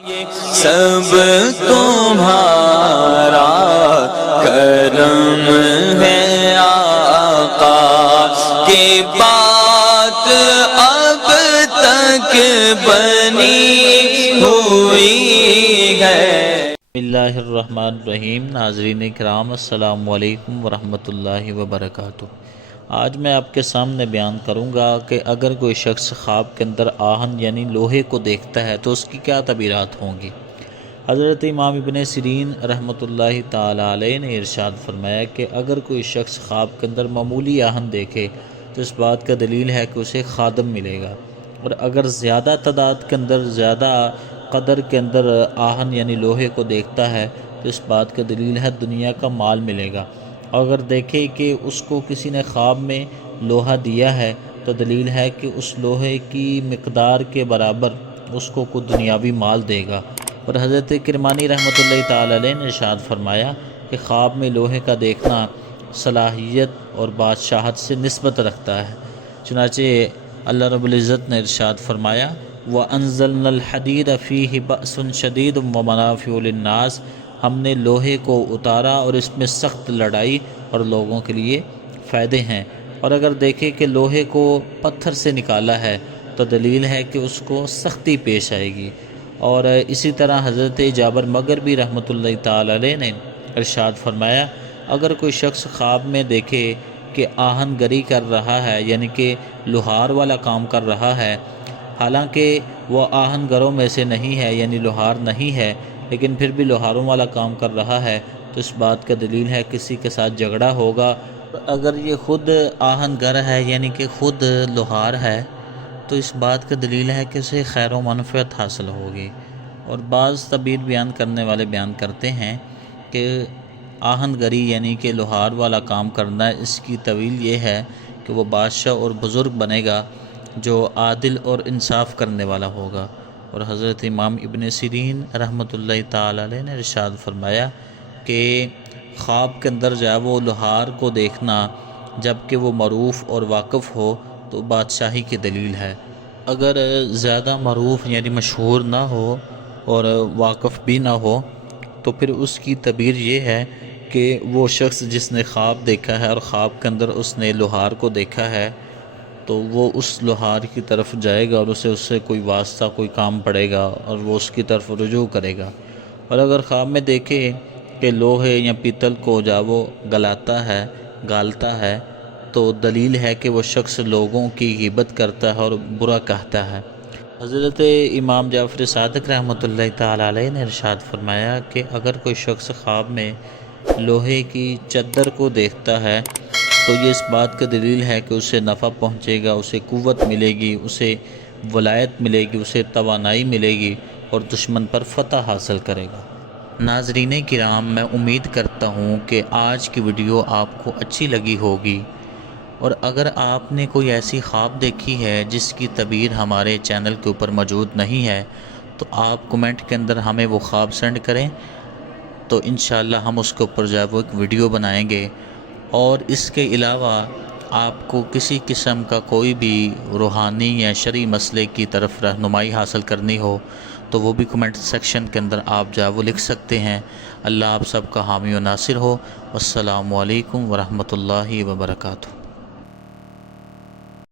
سب تمہارا کرم ہے آقا کی بات اب تک بنی ہوئی ہے۔ بسم اللہ الرحمن الرحیم۔ ناظرین کرام السلام علیکم ورحمۃ اللہ وبرکاتہ۔ آج میں آپ کے سامنے بیان کروں گا کہ اگر کوئی شخص خواب کے اندر آہن یعنی لوہے کو دیکھتا ہے تو اس کی کیا تعبیرات ہوں گی۔ حضرت امام ابن سیرین رحمۃ اللہ تعالی علیہ نے ارشاد فرمایا کہ اگر کوئی شخص خواب کے اندر معمولی آہن دیکھے تو اس بات کا دلیل ہے کہ اسے خادم ملے گا، اور اگر زیادہ تعداد کے اندر زیادہ قدر کے اندر آہن یعنی لوہے کو دیکھتا ہے تو اس بات کا دلیل ہے دنیا کا مال ملے گا۔ اگر دیکھے کہ اس کو کسی نے خواب میں لوہا دیا ہے تو دلیل ہے کہ اس لوہے کی مقدار کے برابر اس کو کوئی دنیاوی مال دے گا۔ اور حضرت کرمانی رحمۃ اللہ تعالی علیہ نے ارشاد فرمایا کہ خواب میں لوہے کا دیکھنا صلاحیت اور بادشاہت سے نسبت رکھتا ہے۔ چنانچہ اللہ رب العزت نے ارشاد فرمایا وَأَنزَلْنَا الْحَدِيدَ فِيهِ بَأْسٌ شَدِيدٌ وَمَنَافِعُ لِلنَّاسِ، ہم نے لوہے کو اتارا اور اس میں سخت لڑائی اور لوگوں کے لیے فائدے ہیں۔ اور اگر دیکھے کہ لوہے کو پتھر سے نکالا ہے تو دلیل ہے کہ اس کو سختی پیش آئے گی۔ اور اسی طرح حضرت جابر مغربی رحمۃ اللہ تعالی علیہ نے ارشاد فرمایا اگر کوئی شخص خواب میں دیکھے کہ آہن گری کر رہا ہے یعنی کہ لوہار والا کام کر رہا ہے، حالانکہ وہ آہن گروں میں سے نہیں ہے یعنی لوہار نہیں ہے، لیکن پھر بھی لوہاروں والا کام کر رہا ہے، تو اس بات کا دلیل ہے کسی کے ساتھ جھگڑا ہوگا۔ اگر یہ خود آہن گر ہے یعنی کہ خود لوہار ہے تو اس بات کا دلیل ہے کہ اسے خیر و منفعت حاصل ہوگی۔ اور بعض تعبیر بیان کرنے والے بیان کرتے ہیں کہ آہن گری یعنی کہ لوہار والا کام کرنا، اس کی طویل یہ ہے کہ وہ بادشاہ اور بزرگ بنے گا جو عادل اور انصاف کرنے والا ہوگا۔ اور حضرت امام ابن سیرین رحمۃ اللہ تعالی علیہ نے ارشاد فرمایا کہ خواب کے اندر جب وہ لوہار کو دیکھنا جب کہ وہ معروف اور واقف ہو تو بادشاہی کی دلیل ہے۔ اگر زیادہ معروف یعنی مشہور نہ ہو اور واقف بھی نہ ہو تو پھر اس کی تعبیر یہ ہے کہ وہ شخص جس نے خواب دیکھا ہے اور خواب کے اندر اس نے لوہار کو دیکھا ہے تو وہ اس لوہار کی طرف جائے گا اور اسے اس سے کوئی واسطہ کوئی کام پڑے گا اور وہ اس کی طرف رجوع کرے گا۔ اور اگر خواب میں دیکھے کہ لوہے یا پیتل کو جب وہ گالتا ہے تو دلیل ہے کہ وہ شخص لوگوں کی غیبت کرتا ہے اور برا کہتا ہے۔ حضرت امام جعفر صادق رحمۃ اللہ تعالی علیہ نے ارشاد فرمایا کہ اگر کوئی شخص خواب میں لوہے کی چادر کو دیکھتا ہے تو یہ اس بات کا دلیل ہے کہ اسے نفع پہنچے گا، اسے قوت ملے گی، اسے ولایت ملے گی، اسے توانائی ملے گی اور دشمن پر فتح حاصل کرے گا۔ ناظرین کرام، میں امید کرتا ہوں کہ آج کی ویڈیو آپ کو اچھی لگی ہوگی، اور اگر آپ نے کوئی ایسی خواب دیکھی ہے جس کی تعبیر ہمارے چینل کے اوپر موجود نہیں ہے تو آپ کمنٹ کے اندر ہمیں وہ خواب سینڈ کریں، تو انشاءاللہ ہم اس کے اوپر جو ہے وہ ایک ویڈیو بنائیں گے۔ اور اس کے علاوہ آپ کو کسی قسم کا کوئی بھی روحانی یا شرعی مسئلے کی طرف رہنمائی حاصل کرنی ہو تو وہ بھی کمنٹ سیکشن کے اندر آپ جو ہے وہ لکھ سکتے ہیں۔ اللہ آپ سب کا حامی و ناصر ہو۔ السلام علیکم ورحمۃ اللہ وبرکاتہ۔